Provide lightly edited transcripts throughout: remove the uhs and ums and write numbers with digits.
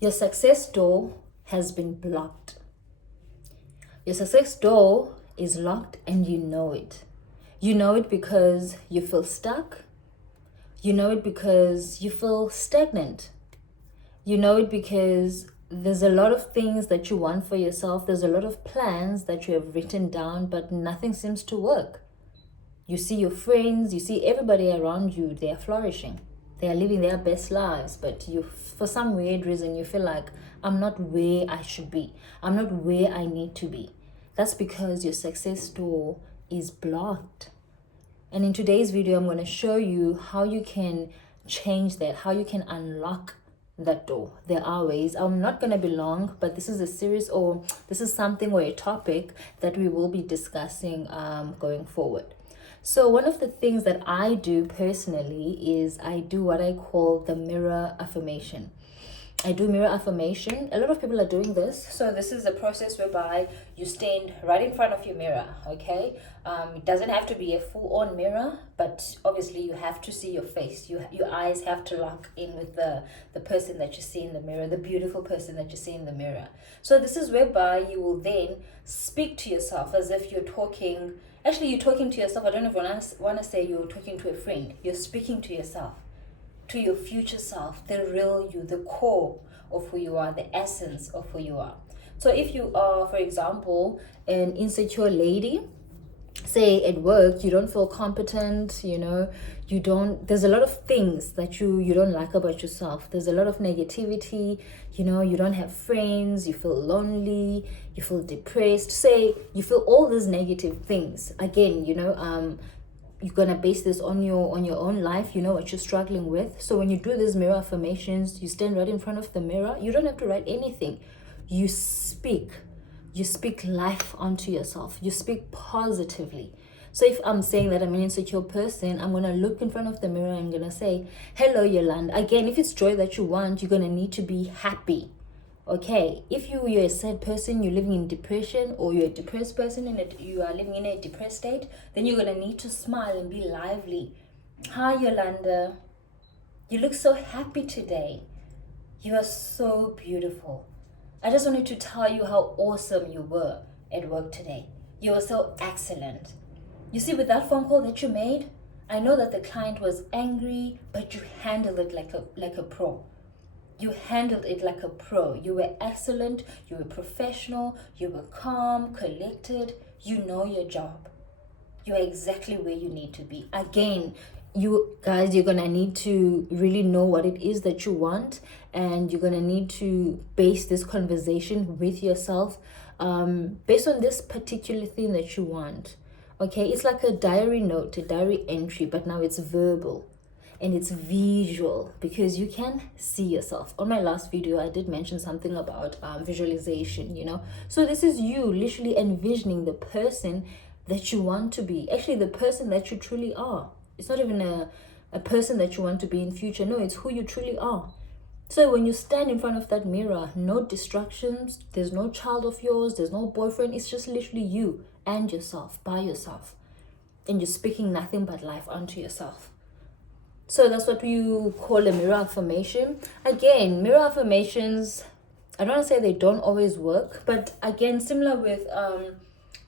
Your success door has been blocked. Your success door is locked and you know it. You know it because you feel stuck. You know it because you feel stagnant. You know it because there's a lot of things that you want for yourself. There's a lot of plans that you have written down, but nothing seems to work. You see your friends, you see everybody around you, they are flourishing. They are living their best lives, but you, for some weird reason, you feel like, I'm not where I should be. I'm not where I need to be. That's because your success door is blocked. And in today's video, I'm going to show you how you can change that, how you can unlock that door. There are ways. I'm not going to be long, but this is a series, or this is something or a topic that we will be discussing going forward. So one of the things that I do personally is I do what I call the mirror affirmation. I do mirror affirmation. A lot of people are doing this. So this is a process whereby you stand right in front of your mirror, okay? It doesn't have to be a full-on mirror, but obviously you have to see your face. Your eyes have to lock in with the person that you see in the mirror, the beautiful person that you see in the mirror. So this is whereby you will then speak to yourself as if you're talking. Actually, you're talking to yourself. I don't even want to say you're talking to a friend. You're speaking to yourself, to your future self, the real you, the core of who you are, the essence of who you are. So if you are, for example, an insecure lady, say at work, you don't feel competent, there's a lot of things that you don't like about yourself. There's a lot of negativity, you don't have friends, you feel lonely, you feel depressed, say you feel all these negative things. Again, you're gonna base this on your own life. You know what you're struggling with. So when you do these mirror affirmations, you stand right in front of the mirror. You don't have to write anything. You speak life onto yourself. You speak positively. So if I'm saying that I'm an insecure person, I'm gonna look in front of the mirror and I'm gonna say, hello Yolanda. Again, if it's joy that you want, you're gonna need to be happy. Okay, if you're a sad person, you're living in depression, or you're a depressed person and you are living in a depressed state, then you're going to need to smile and be lively. Hi, Yolanda. You look so happy today. You are so beautiful. I just wanted to tell you how awesome you were at work today. You were so excellent. You see, with that phone call that you made, I know that the client was angry, but you handled it like a pro. You handled it like a pro. You were excellent. You were professional. You were calm, collected. You know your job. You are exactly where you need to be. Again, you guys, you're going to need to really know what it is that you want. And you're going to need to base this conversation with yourself based on this particular thing that you want. Okay, it's like a diary note, a diary entry, but now it's verbal. And it's visual because you can see yourself. On my last video, I did mention something about visualization, So this is you literally envisioning the person that you want to be. Actually, the person that you truly are. It's not even a person that you want to be in future. No, it's who you truly are. So when you stand in front of that mirror, no distractions. There's no child of yours. There's no boyfriend. It's just literally you and yourself, by yourself. And you're speaking nothing but life onto yourself. So that's what you call a mirror affirmation. Again, mirror affirmations, I don't want to say they don't always work, but again, similar with,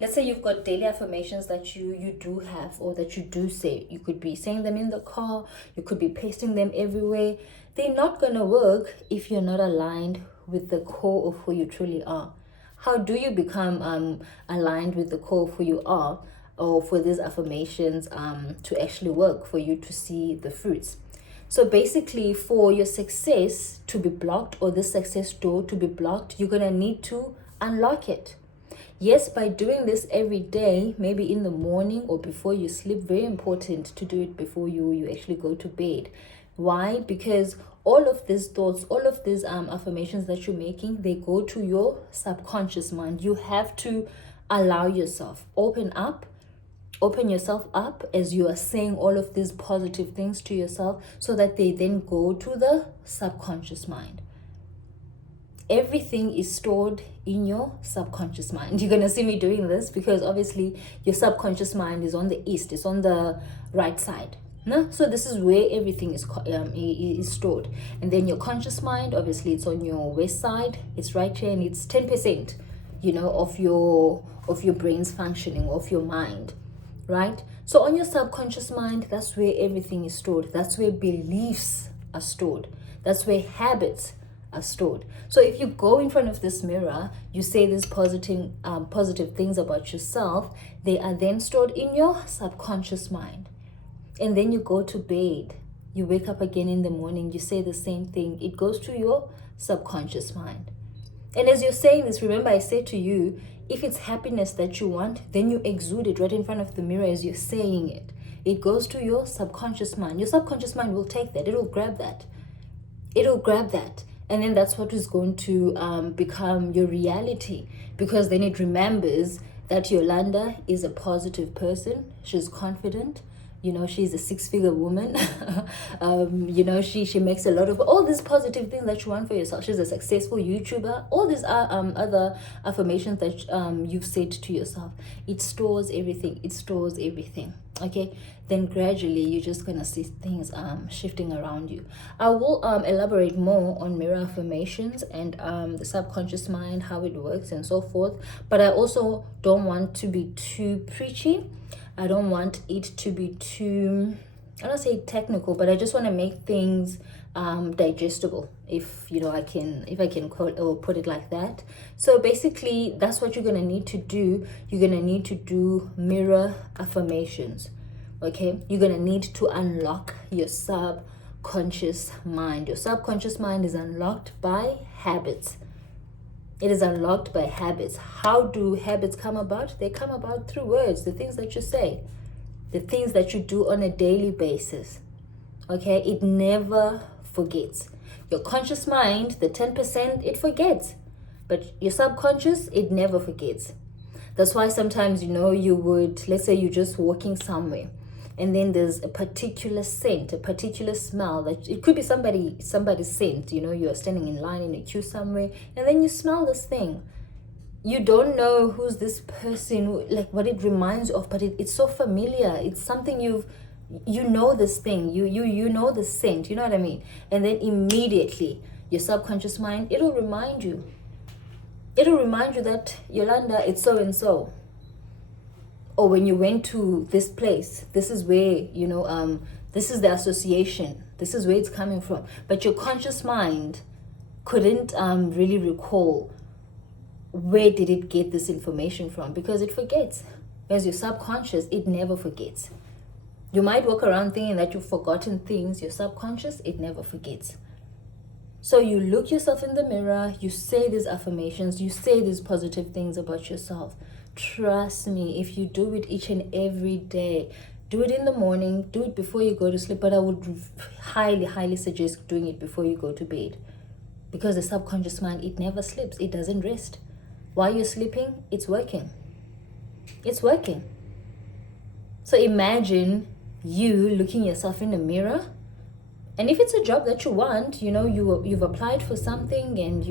let's say you've got daily affirmations that you do have or that you do say. You could be saying them in the car, you could be pasting them everywhere. They're not going to work if you're not aligned with the core of who you truly are. How do you become aligned with the core of who you are? Or for these affirmations to actually work, for you to see the fruits. So basically, for your success to be blocked or this success door to be blocked, you're going to need to unlock it. Yes, by doing this every day, maybe in the morning or before you sleep, very important to do it before you actually go to bed. Why? Because all of these thoughts, all of these affirmations that you're making, they go to your subconscious mind. You have to allow yourself, open yourself up as you are saying all of these positive things to yourself so that they then go to the subconscious mind. Everything is stored in your subconscious mind. You're going to see me doing this because obviously your subconscious mind is on the east, it's on the right side. No, so this is where everything is stored. And then your conscious mind, obviously, it's on your west side. It's right here, and it's 10%, of your brain's functioning, of your mind, right? So on your subconscious mind, that's where everything is stored. That's where beliefs are stored. That's where habits are stored. So if you go in front of this mirror, you say these positive things about yourself. They are then stored in your subconscious mind. And then you go to bed, you wake up again in the morning, you say the same thing. It goes to your subconscious mind. And as you're saying this, remember I said to you, if it's happiness that you want, then you exude it right in front of the mirror as you're saying it. It goes to your subconscious mind. Your subconscious mind will take that. It'll grab that. And then that's what is going to become your reality, because then it remembers that Yolanda is a positive person. She's confident. She's a 6-figure woman. She makes a lot of all these positive things that you want for yourself. She's a successful YouTuber. All these are other affirmations that you've said to yourself. It stores everything. Okay, then gradually you're just gonna see things shifting around you. I will elaborate more on mirror affirmations and the subconscious mind, how it works and so forth. But I also don't want to be too preachy. I don't want it to be too, I don't say technical, but I just want to make things digestible, if I can call or put it like that. So basically, that's what you're gonna need to do. You're gonna need to do mirror affirmations. Okay, you're gonna need to unlock your subconscious mind. Your subconscious mind is unlocked by habits. It is unlocked by habits. How do habits come about? They come about through words, the things that you say, the things that you do on a daily basis. Okay, it never forgets. Your conscious mind, the 10%, it forgets. But your subconscious, it never forgets. That's why sometimes, you would, let's say you're just walking somewhere, and then there's a particular scent, a particular smell that it could be somebody's scent. You're standing in line in a queue somewhere, and then you smell this thing. You don't know who's this person, like what it reminds you of, but it's so familiar. It's something this thing. You know the scent. You know what I mean? And then immediately your subconscious mind, it'll remind you. It'll remind you that Yolanda, it's so and so. Or when you went to this place, this is where, this is the association. This is where it's coming from. But your conscious mind couldn't really recall where did it get this information from, because it forgets. Whereas your subconscious, it never forgets. You might walk around thinking that you've forgotten things. Your subconscious, it never forgets. So you look yourself in the mirror, you say these affirmations, you say these positive things about yourself. Trust me, if you do it each and every day, do it in the morning, do it before you go to sleep, but I would highly, highly suggest doing it before you go to bed, because the subconscious mind, it never sleeps, it doesn't rest. While you're sleeping, it's working. It's working. So imagine you looking yourself in the mirror, and if it's a job that you want, you've applied for something, and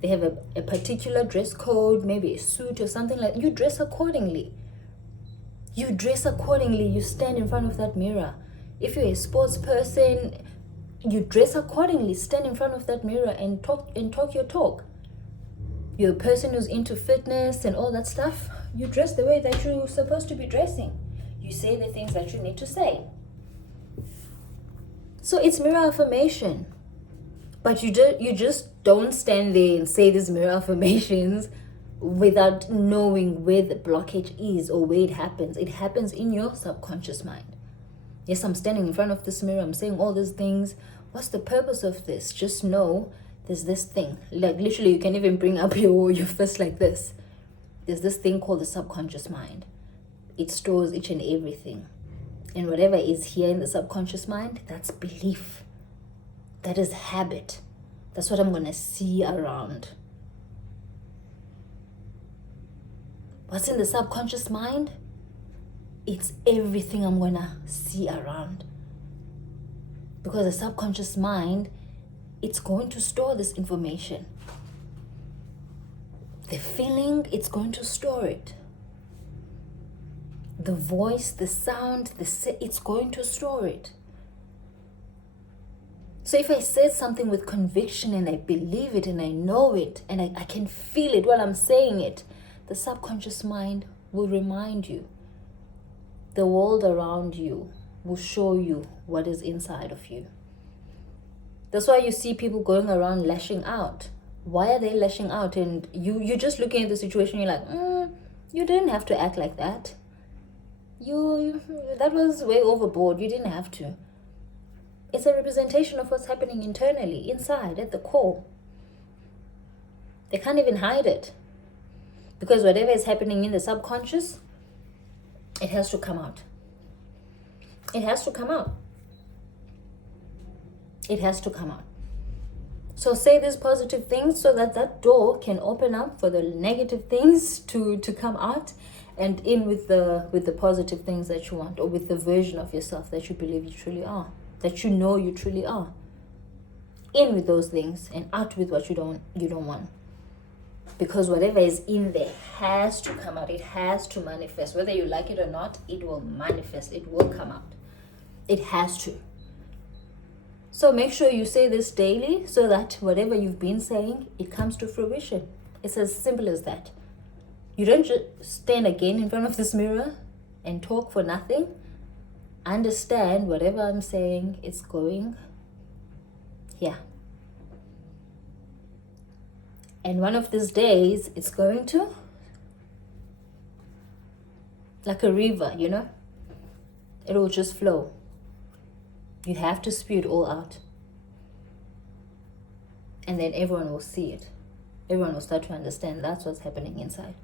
they have a particular dress code, maybe a suit or something like that, you dress accordingly. You stand in front of that mirror. If you're a sports person, you dress accordingly, stand in front of that mirror and talk your talk. You're a person who's into fitness and all that stuff, you dress the way that you're supposed to be dressing. You say the things that you need to say. So it's mirror affirmation. But you just don't stand there and say these mirror affirmations without knowing where the blockage is or where it happens. It happens in your subconscious mind. Yes, I'm standing in front of this mirror, I'm saying all these things. What's the purpose of this? Just know there's this thing. Like literally, you can even bring up your fist like this. There's this thing called the subconscious mind. It stores each and everything. And whatever is here in the subconscious mind, that's belief. That is habit. That's what I'm going to see around. What's in the subconscious mind? It's everything I'm going to see around. Because the subconscious mind, it's going to store this information. The feeling, it's going to store it. the voice, the sound, it's going to store it. So if I say something with conviction and I believe it and I know it and I can feel it while I'm saying it, the subconscious mind will remind you. The world around you will show you what is inside of you. That's why you see people going around lashing out. Why are they lashing out? And you're just looking at the situation, you're like, you didn't have to act like that. That was way overboard. You didn't have to. It's a representation of what's happening internally, inside, at the core. They can't even hide it. Because whatever is happening in the subconscious, it has to come out. It has to come out. It has to come out. So say these positive things so that that door can open up for the negative things to come out, and in with the positive things that you want, or with the version of yourself that you believe you truly are, that you know you truly are. In with those things and out with what you don't want. Because whatever is in there has to come out. It has to manifest. Whether you like it or not, it will manifest. It will come out. It has to. So make sure you say this daily so that whatever you've been saying, it comes to fruition. It's as simple as that. You don't just stand again in front of this mirror and talk for nothing. Understand whatever I'm saying is going here. And one of these days, it's going to, like a river, it will just flow. You have to spew it all out. And then everyone will see it. Everyone will start to understand that's what's happening inside.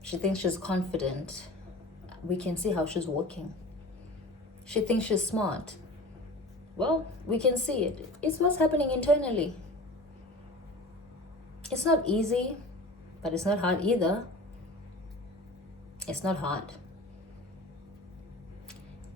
She thinks she's confident. We can see how she's walking. She thinks she's smart. Well, we can see it. It's what's happening internally. It's not easy, but it's not hard either. It's not hard.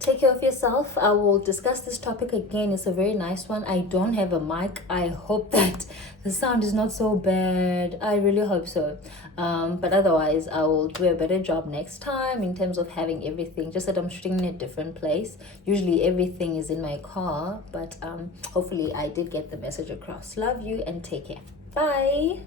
Take care of yourself. I will discuss this topic again. It's a very nice one. I don't have a mic. I hope that the sound is not so bad. I really hope so. But otherwise, I will do a better job next time in terms of having everything. Just that I'm shooting in a different place. Usually everything is in my car. But hopefully I did get the message across. Love you and take care. Bye.